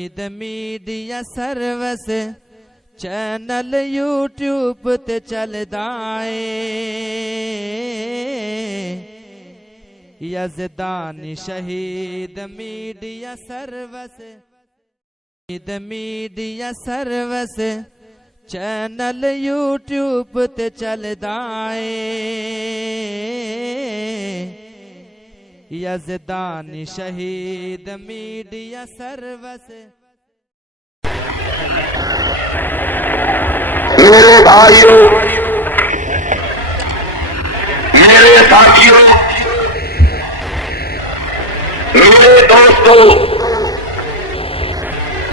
Media service channel YouTube تے چلدا اے یزدانی شہید میڈیا سروس چینل یوٹیوب تے چلدا اے یزدانی شہید میڈیا سروس. میرے بھائیوں، میرے ساتھیوں، میرے دوستوں،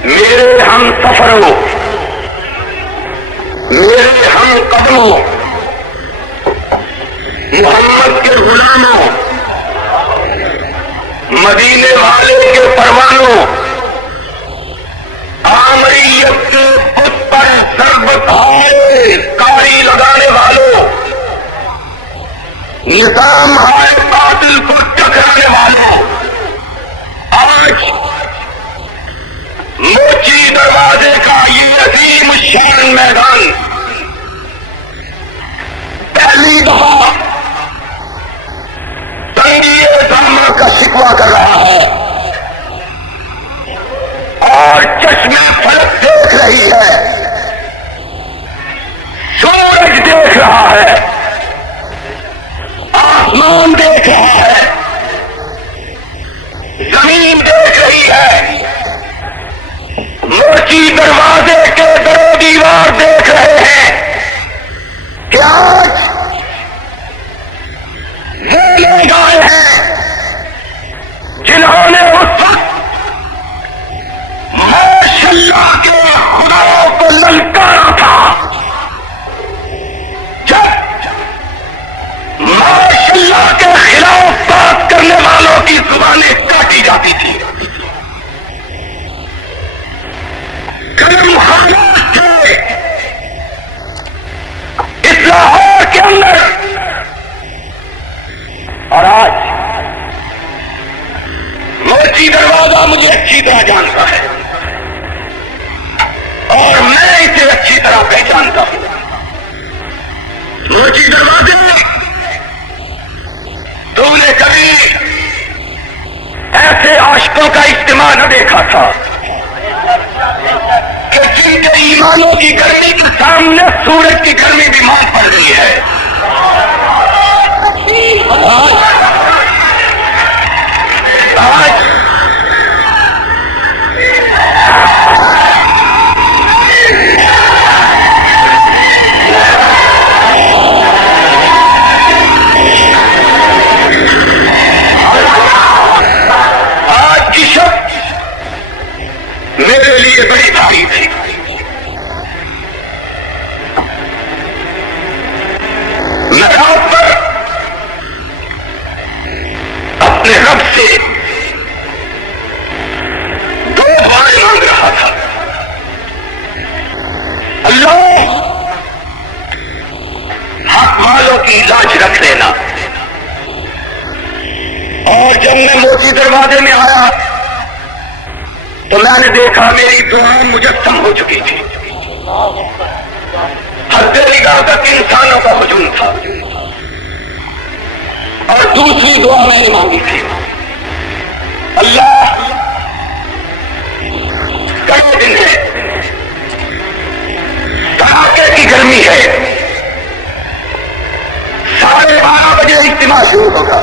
میرے ہم سفروں، میرے ہم قدموں، محمد کے غلاموں، مدینے والے کے پروانوں، آمریت کے بت پر ضرب کاری لگانے والوں، نظام ہائے باطل کو ٹکرانے والوں، آج موچی دروازے کا یہ عظیم شان میدان پہلی دفعہ تنگی ڈرامہ کا شکوہ کر رہا ہے اور چشمے فلک دیکھ رہی ہے، سورج دیکھ رہا ہے، آسمان دیکھ رہا ہے، زمین دیکھ رہی ہے، موچی دروازے کے در و دیوار دیکھ رہے ہیں کہ آج وہ لوگ آئے ہیں جنہوں نے اس وقت ماشاء اللہ کے خداؤں کو للکارا تھا، جب ماشاء اللہ کے خلاف بات کرنے والوں کی زبانیں کاٹی جاتی تھی، قلم خاموش تھے اس لاہور کے اندر، اور آج موچی دروازہ مجھے اچھی طرح جانتا ہے اور میں اسے اچھی طرح پہچانتا ہوں. موچی دروازے تم نے کبھی ایسے عاشقوں کا اجتماع نہ دیکھا تھا کہ جن کے ایمانوں کی گرمی کے سامنے سورج کی گرمی بھی مان پڑ گئی ہے. آج کی شب میرے لیے بڑی بھاری تھی. میں رات پر اپنے رب سے دو دعائیں مانگ رہا تھا. اللہ، حق والوں کی لاج رکھ لینا. اور جب میں موچی دروازے میں آیا تو میں نے دیکھا میری دعا مجسم ہو چکی تھی. حد نگاہ تک انسانوں کا ہجوم تھا. اور دوسری دعا میں نے مانگی تھی، اللہ کئی دن ہے، کڑاکے کی گرمی ہے، 12:30 بجے اجتماع شروع ہوگا،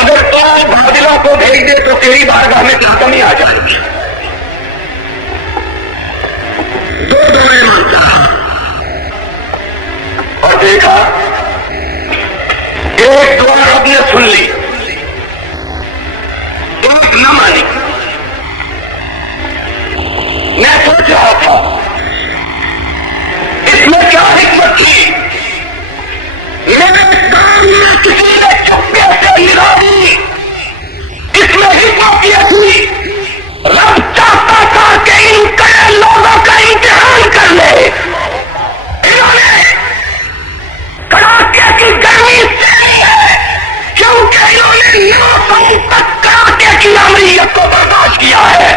اگر تو بادلوں کو بھیج دے تو تیری بارگاہ میں کمی آ جائے گی. دو دعائیں مانگتا اور دیکھا ایک دعا رب نے سن لی، ایک نہ مانی. میں سوچ رہا تھا اس میں کیا حکمت تھی. میرے کام میں کسی نے چپے سے نکالی، اس میں حکمت یہ تھی رب چاہتا تھا کہ ان کئی لوگوں کا امتحان کر لے. انہوں نے کڑاکے کی گرمی سے کیونکہ انہوں نے 9 سال تک کڑاکے کی عملیت کو برداشت کیا ہے.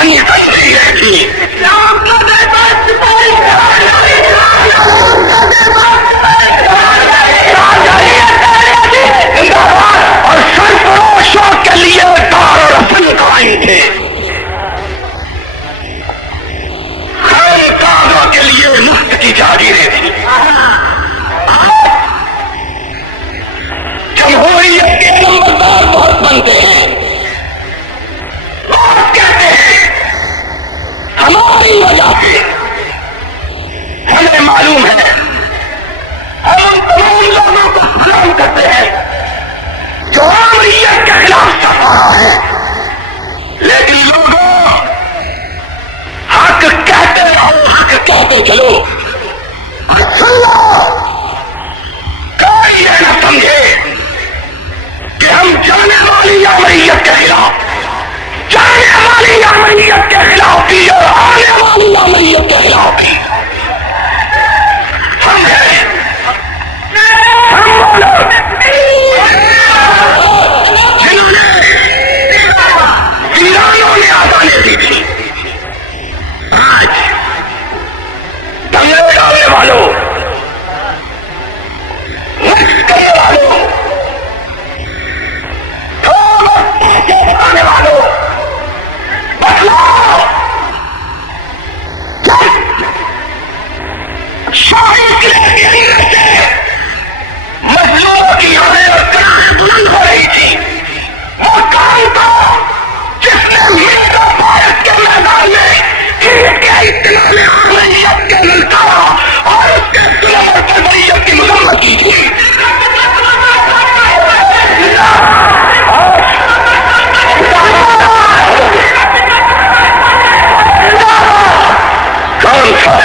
روحانی تنظیمیں تھی. اور سرفروشوں کے لیے دار و رسن قائم تھے. خانقاہوں کے لیے مفت کی جاگیریں تھیں. جمہوریت کے نمبردار بہت بنتے ہیں. بہت کہتے ہیں ہماری وجہ سے. ہمیں معلوم ہے ہم ان تمام لوگوں کو سلام کرتے ہیں جو آمریت کے خلاف چل رہا ہے. لیکن لوگوں حق کہتے رہو, حق کہتے چلو. اور سن لو, کوئی یہ نہ سمجھے کہ ہم جانے والی آمریت کے خلاف, جانے والی آمریت کے خلاف بھی اور آنے والی آمریت کے خلاف بھی. جنہوں نے ویرانوں نے آزادی دی تھی, آج دنگے ڈالنے والوں, رقص کرنے والوں, آنے والوں, بتلاؤ شاہی قلعے کے اندر سے مظلوموں کی آہیں بلند ہو رہی تھی. وہ کام تھا جس نے میرا بھارت کے میدان میں کھیت کے اطلاع میں آمریت کے للکارا اور اس کے ظلم اور تبعیت کی مذمت کی تھی. کون تھا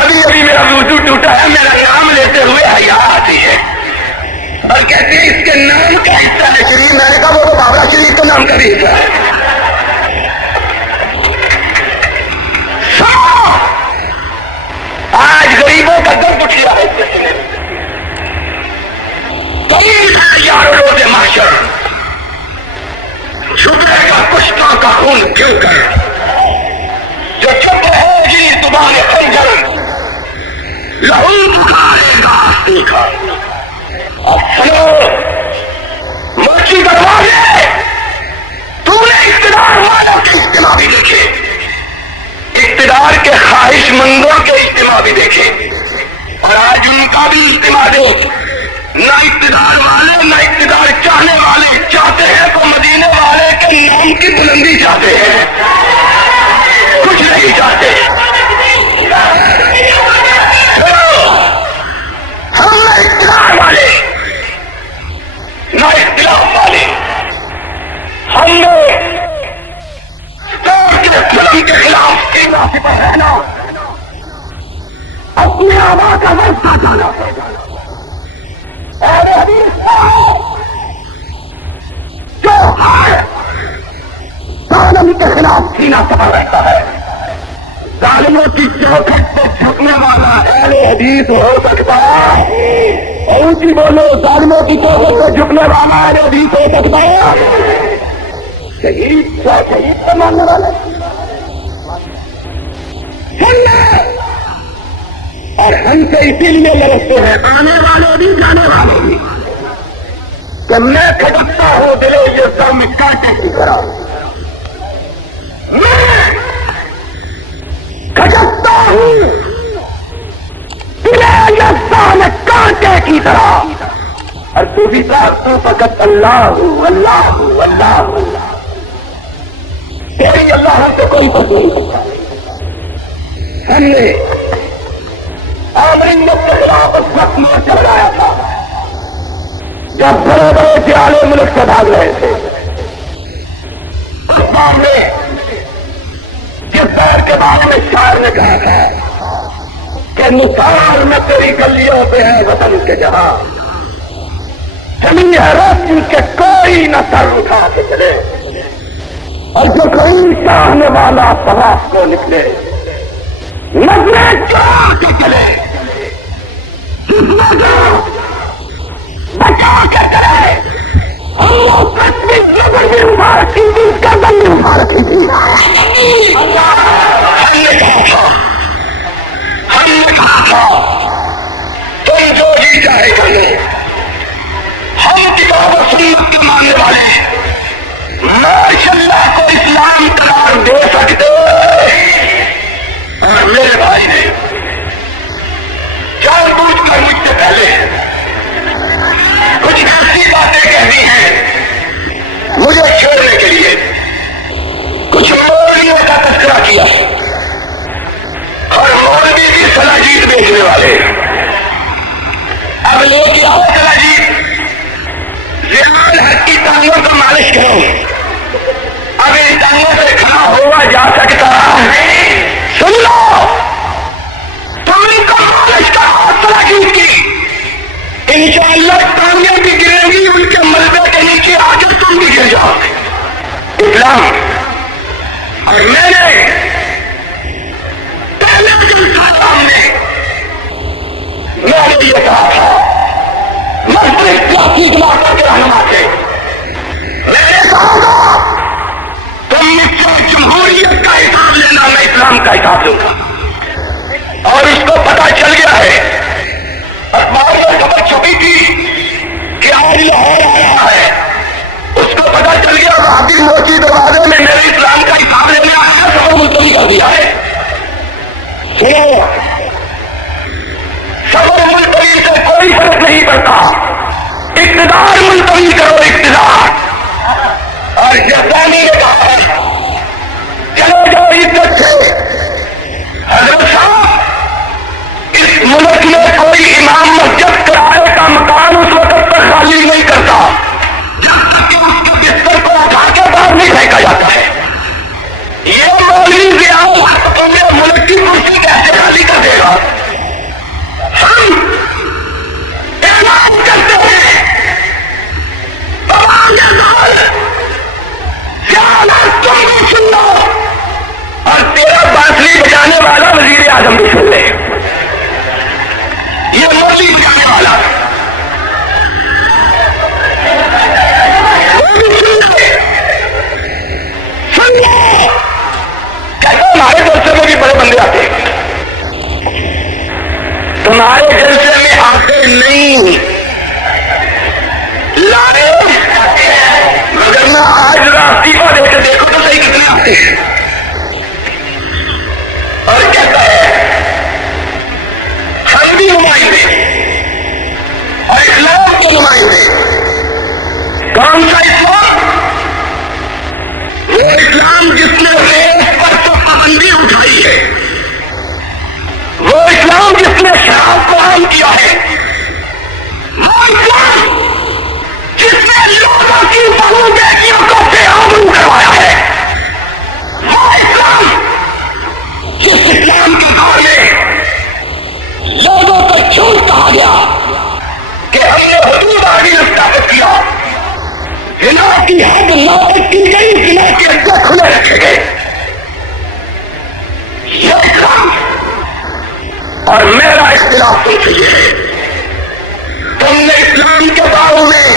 ابھی میرا وضو ٹوٹا ہے, میرا نام لیتے ہوئے حیا آتی ہے اور کہتے ہیں اس کے نام کا حصہ ہے شریف. میں نے کہا وہ تو بابا شریف کا نام کا بھی حصہ ہے. آج غریبوں کا درد اٹھ گیا ہے. کئی یارو روز محشر چھپے گا کشتوں کا خون کیوں کر, جو چپ رہے گی زبان خنجر لہو پکارے گا آستی کا. اب سنو مرچی دروازے, تو نے اقتدار والوں کے اجتماع بھی دیکھے, اقتدار کے خواہش مندوں کے اجتماع بھی دیکھے, اور آج ان کا بھی اجتماع دیکھ. نہ اقتدار والے نہ اقتدار چاہنے والے چاہتے ہیں تو مدینے والے کے نام کی بلندی چاہتے ہیں, کچھ نہیں چاہتے. ہم نہ اقتدار والے نہ اختلاف والے, ہم نے اسلام کے خلاف ایک راستے رہنا, اپنے آبا کا وقت جانا. جو ظالم کے خلاف سینہ سما رہتا ہے, ظالموں کی چوکھٹ پہ جھکنے والا اہل حدیث ہو سکتا ہے. اور اونچی بولو, ظالموں کی چوکھٹ پہ جھکنے والا اہل حدیث ہو سکتا ہے. شہید کو ماننے والے اور ہم سے اسی لیے لڑتے ہیں, آنے والے بھی جانے والے بھی, کہ میں کھٹکتا ہوں دلے یہ سب میں کاٹے کی طرح. میں ہوں تمہیں یزدان کانٹے کی طرح، اور دوسری طرف تو فقط اللہ اللہ اللہ اللہ، تیری اللہ سے کوئی فرق نہیں پڑتا۔ ہم نے آمرینت کے خلاف اس وقت مورچہ لگایا تھا جب بڑے بڑے سیالے ملک سے بھاگ رہے تھے۔ اس معاملے جس دور کے بارے میں شاعر نے کہا تھا کہ مثال میں تیری گلیوں پہ ہے وطن کے جہاں، زمین ہے روشنی کے کوئی نہ سر اٹھا کے چلے، اور جو کوئی چاہنے والا طواف کو نکلے نظریں چڑھا کے چلے، بچا کے چلے۔ ہم لوگ تصویر نظر میں اٹھا رکھی تھی، گردن میں اٹھا رکھی تھی۔ ہم نے کہا تھا تم جو جی چاہے کر لو، ہم کتاب و سنت کے ماننے والے ماشاء اللہ کو اسلام قرار دے سکتے۔ اور میرے بھائی نے جان بوجھ کر مجھ سے پہلے کچھ ایسی باتیں کہنی ہیں مجھے چھوڑنے کے لیے، کچھ مولویوں کا تذکرہ کیا اور مولوی کی سلاجید بیچنے والے۔ اب لے کے آؤ سلاجید، ریال حق کی ٹانگوں کو مالش کرو، اب ان ٹانگوں سے کھڑا ہوا جا سکتا ہے۔ سن لو، تم ان کو مالش کرو سلاجید کی، انشاءاللہ ٹانگیں بھی گریں گی، ان کے ملبے کے نیچے آ کر تم بھی گر جاؤ گے۔ اسلام اور میں نے پہلے دن سامنے میں نے یہ کہا تھا مسجد سیاسی جماعتوں کے رہنما تھے، میں نے کہا تھا تم مجھ سے جمہوریت کا حساب لینا، میں اسلام کا حساب لوں گا۔ اور اس کو پتا چل گیا ہے، اخبار میں خبر چھپی تھی کہ آج لاہور آ رہا ہے، اس کو پتا چل گیا وہابی موچی دروازے میں میرے اسلام کا حساب لینے آیا ہے، سب ملتوی کر دیا ہے۔ سنو، سب ملتوی سے کوئی فرق نہیں پڑتا، اقتدار ملتوی کرو، اقتدار۔ اور یزدانی نے کہا چلو جاؤ عزت سے، حضرت صاحب اس ملک میں کوئی امام مسجد کرائے کا مکان اس وقت پر خالی نہیں کرتا جب تک کہ اس کے بستر کو اٹھا کے باہر نہیں پھینکا جاتا ہے۔ یہ مولوی ضیاء تمہیں ملک کی کرسی کیسے خالی کر دے گا؟ ہم اعلان کرتے ہیں تم بھی سن لو، اور تیرا بانسری بجانے والا وزیر اعظم بھی سن لے، یہ موچی بجانے والا سن لو۔ کہتے ہمارے جلسے میں بھی بڑے بندے آتے، تمہارے جلسے میں آتے نہیں لارے، مگر میں آج استعفیٰ دے کے دیکھو تو صحیح کتنے آتے ہیں۔ اور کہتا ہے ہم بھی نمائندے اور اسلام کے نمائندے، کون سا اسلام؟ وہ اسلام جس نے ریت پر تو پابندی اٹھائی ہے، وہ اسلام جس نے شراب کو عام کیا ہے، وہ اسلام جس نے لوگوں کی بہو بیٹیوں کو بے آبرو کروایا ہے، وہ اسلام جس اسلام کے دور میں لوگوں کو جھوٹ کہا گیا کہ ہم نے حدود آگے ثابت کیا، زنا کی حد نافذ کی گئی، زنا کے اڈے کھلے رکھے گئے، یہ اسلام۔ اور میرا اختلاف تم سے یہ ہے، تم نے اسلام کے بارے میں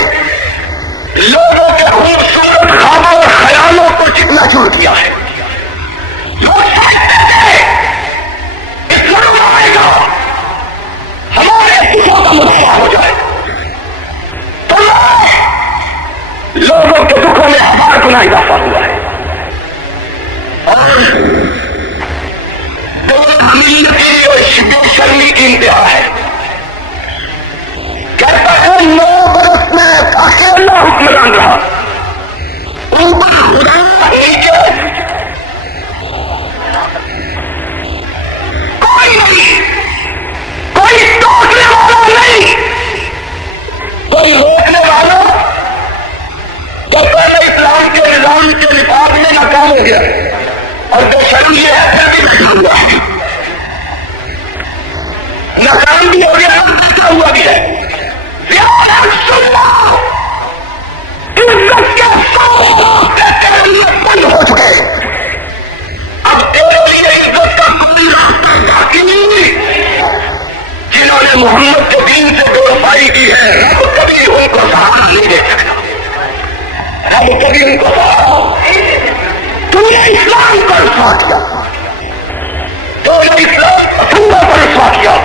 لوگوں کے خوبصورت خوابوں اور خیالوں کو چکنا چھوڑ دیا ہے۔ لوگ چاہتے ہیں اسلام آئے گا ہمارے دکھوں کا مدافع ہو جائے، تو لوگوں کے دکھوں میں ہمارا گناہ اضافہ ہوا ہے۔ اور حمیت بڑی انتہا ہے. کہتا ہے 9 برس میں اکیلا حکمران رہا, اوپر خدا نیچے کوئی نہیں, کوئی ٹوکنے والا نہیں, کوئی روکنے والا. کہتا ہے اسلام کے نظام کے نفاذ میں ناکام ہو گیا اور جو شرم یہ ہے پھر بھی بیٹھا ہوا ہے, ناکام بھی ہو گیا بیٹھا ہوا بھی ہے. بند ہو چکے, اب تیرے لیے عزت کا کوئی راستہ باقی نہیں. جنہوں نے محمد کے دین سے دو رفائی کی ہے رب کبھی ان کو سہارا نہیں دے سکتا, رب کبھی ان کو سہارا. تو نے اسلام کو رسوا کیا, تو نے اسلام رسولوں کو رسوا کیا,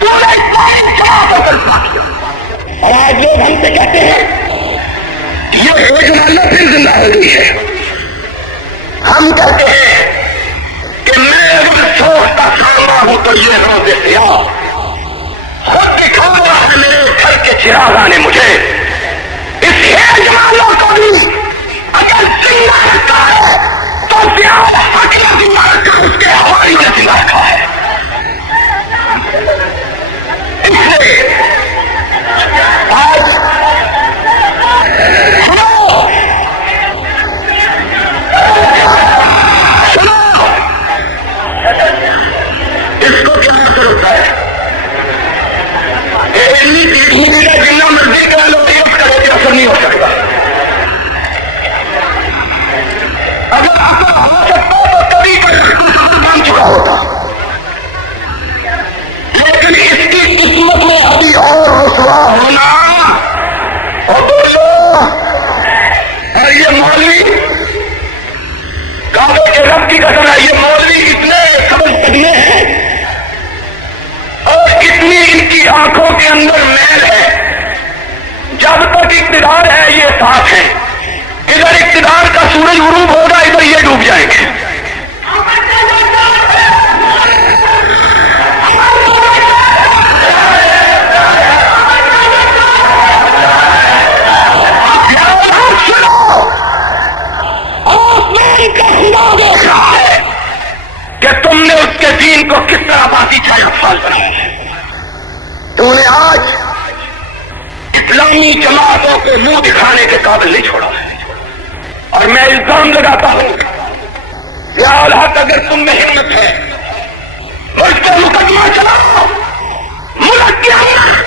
تو نے اسلام کو رسوا کیا. اور آج لوگ ہم سے کہتے ہیں یہ روزمانہ پھر زندہ ہو گئی ہے. ہم کہتے ہیں کہ میں اگر سوچتا ساما ہوں تو یہ روزے سیاہ خود دکھا رہا ہے میرے گھر کے چراغاں نے مجھے. اس روزمانوں کو بھی اگر زندہ رکھا ہے تو سیاہ حق نے زندہ رکھا, اس کے حواریوں نے زندہ رکھا ہے. اس لیے آج اس کو کیا اثر ہوتا ہے؟ جتنا مرضی کرا لو یوز کرے کہ اثر نہیں ہو سکتا. اگر اثر ہو سکتا تو کبھی بن چکا ہوتا, لیکن اس کی قسمت میں ابھی اور رسوا ہونا. اور یہ مولوی کعبے کے رب کی قسم ہے, یہ مولوی اتنے قبل قدمے ہیں اور اتنی ان کی آنکھوں کے اندر میل ہے. جب تک اقتدار ہے یہ صاف ہے, ادھر اقتدار کا سورج غروب ہوگا ادھر یہ ڈوب جائیں گے. دیکھ رہا ہے کہ تم نے اس کے دین کو کس طرح باقی چھایا پھال بنایا ہے. تم نے آج اسلامی جماعتوں کو منہ دکھانے کے قابل نہیں چھوڑا ہے. اور میں الزام لگاتا ہوں یا الحق اگر تم میں ہمت ہے مجھ پہ مقدمہ چلاؤ. ملک کے اندر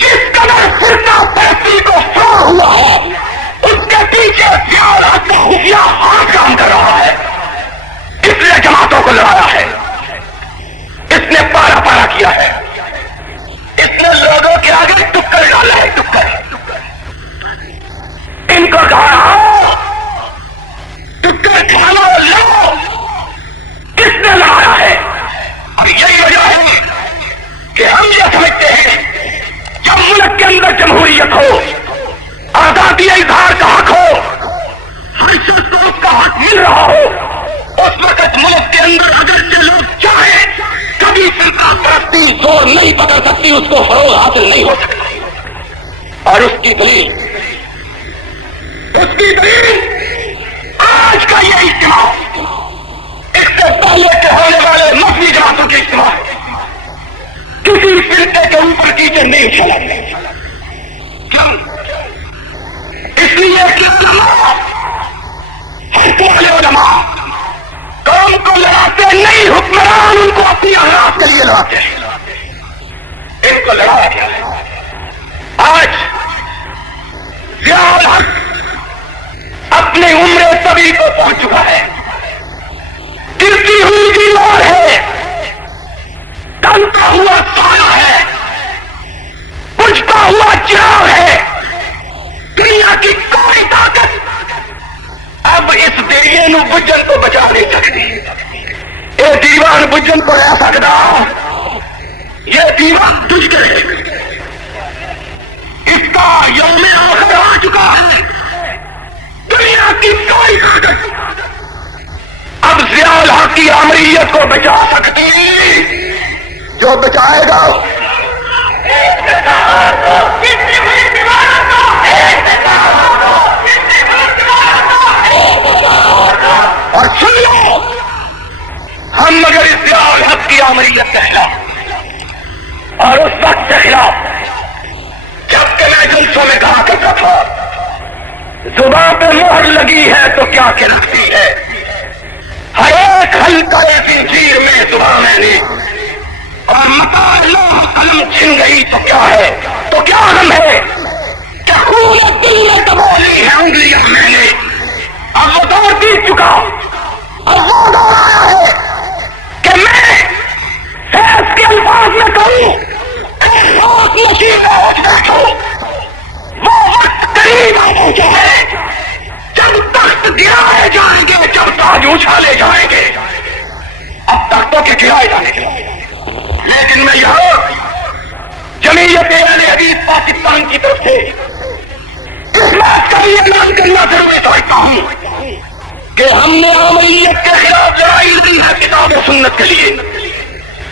جس قدر فرقہ پرستی کو فروغ ہوا ہے اس کے پیچھے سیاست کا خفیہ ہاتھ کام کر رہا ہے. اس نے جماعتوں کو لڑایا ہے, اس نے پارا پارا کیا ہے, اس نے لوگوں کے آگے ٹکر ڈالا ہے. ٹکر ان کو کہا ٹکر کھانا لو, کس نے لڑایا ہے. اور یہی وجہ ہے کہ ہم یہ سمجھتے ہیں جب ملک کے اندر جمہوریت ہو, آزادی اظہار کا حق ہو, ہر شخص کو اس کا حق مل رہا ہو, اس وقت ملک کے اندر اگرچہ لوگ چاہیں کبھی فرقہ پرستی زور نہیں پکڑ سکتی, اس کو فروغ حاصل نہیں ہو سکتا. اور اس کی دلیل آج کا یہ اجتماع اس سے پہلے کے ہونے والے مسلم جماعتوں کے اجتماع کسی فرقے کے اوپر کیچڑ نہیں اچھلا. کیوں؟ اس لیے کہ علماء حق والے علماء قوم کو لڑاتے نہیں, حکمران ان کو اپنی اخراط کے لیے لڑاتے ہیں. ان کو لڑایا گیا ہے. آج ضیاء الحق اپنی عمر طویل کو پہنچ چکا ہے. گرتی ہوئی دیوار ہے, ٹلتا ہوا سایہ ہے, بجھتا ہوا چراغ ہے. دنیا کی کوئی طاقت اب اس دیوے نو بجن کو بچا نہیں سکتی. یہ دیوان بجن کو رہ سکتا, یہ دیوان تجھ کے رہے گا. اس کا یوم آخر آ چکا ہے. دنیا کی کوئی طاقت اب ضیاء الحق کی آمریت کو بچا سکتی جو بچائے گا اور سن لو، ہم اگر اس ضیاء الحق کی آمریت کے خلاف اور اس وقت کے خلاف جب کہ میں جلسوں میں کہا کرتا تھا زبان پہ مہر لگی ہے تو کیا کہ رکھتی ہے، ہر ایک حلقہ زنجیر میں زبان میں نے، اور متا لوح قلم چھن گئی تو کیا ہے، تو کیا غم ہے کہ خون دل میں دبولی ہے انگلیاں میں نے، اب وہ دور بیت چکا، اب وہ دور آیا ہے کہ میں فیض کے الفاظ میں کہوں خاک نشین ہو بیٹھوں، وہ وقت قریب آ پہنچا ہے جب تخت گرائے جائیں گے، جب تاج اچھالے جائیں گے، اب تختوں کے گرائے جانے کے لیکن میں یہاں جمعیت اہل حدیث پاکستان کی طرف سے اس بات کا بھی اعلان کرنا ضروری سمجھتا ہوں کہ ہم نے عملیت کے خلاف لڑائی لڑی ہے کتاب و سنت کے لیے،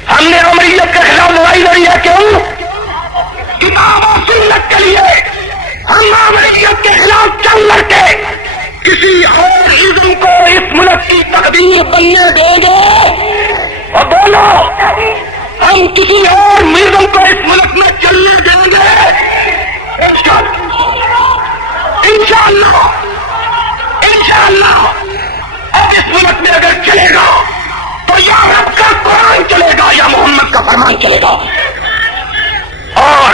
ہم نے عملیت کے خلاف لڑائی لڑی ہے کیوں؟ کتاب و سنت کے لیے، ہم عملیت کے خلاف چل لڑ کے کسی اور ازم کو اس ملک کی تقدیر بننے دیں گے، اور بولو ہم کسی اور ازم کو اس ملک میں چلنے دیں گے؟ انشاءاللہ اب اس ملک میں اگر چلے گا تو یا رب کا قرآن چلے گا یا محمد کا فرمان چلے گا، اور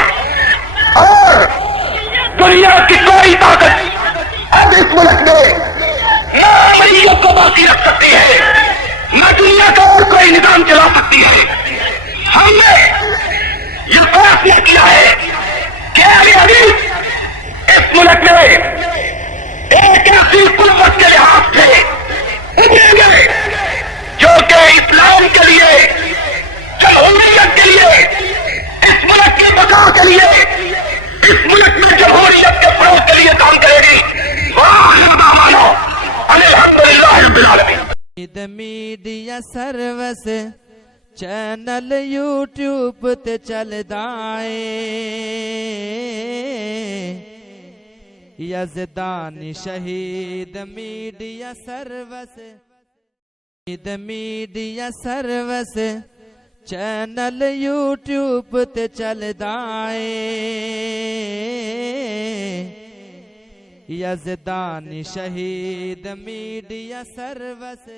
دنیا کی کوئی طاقت اب اس ملک میں نہ عملیت کو باقی رکھ سکتی ہے، نہ دنیا کا اور کوئی نظام چلا سکتی ہے۔ ہم نے یہ فیصلہ کیا ہے کہ اہل حدیث اس ملک میں ایک ایسی قوت کے لحاظ سے ابھریں گے جو کہ اسلام کے لیے، جمہوریت کے لیے، اس ملک کی بقا کے لیے، اس ملک میں جمہوریت کے فروغ کے لیے کام کرے گی۔ وآخر دعوانا الحمدللہ رب العالمین۔ میڈیا سروس چینل یوٹیوب تے چلدا اے، یزدانی شہید media service, media service channel YouTube تے چلدا اے، یزدانی شہید میڈیا سروس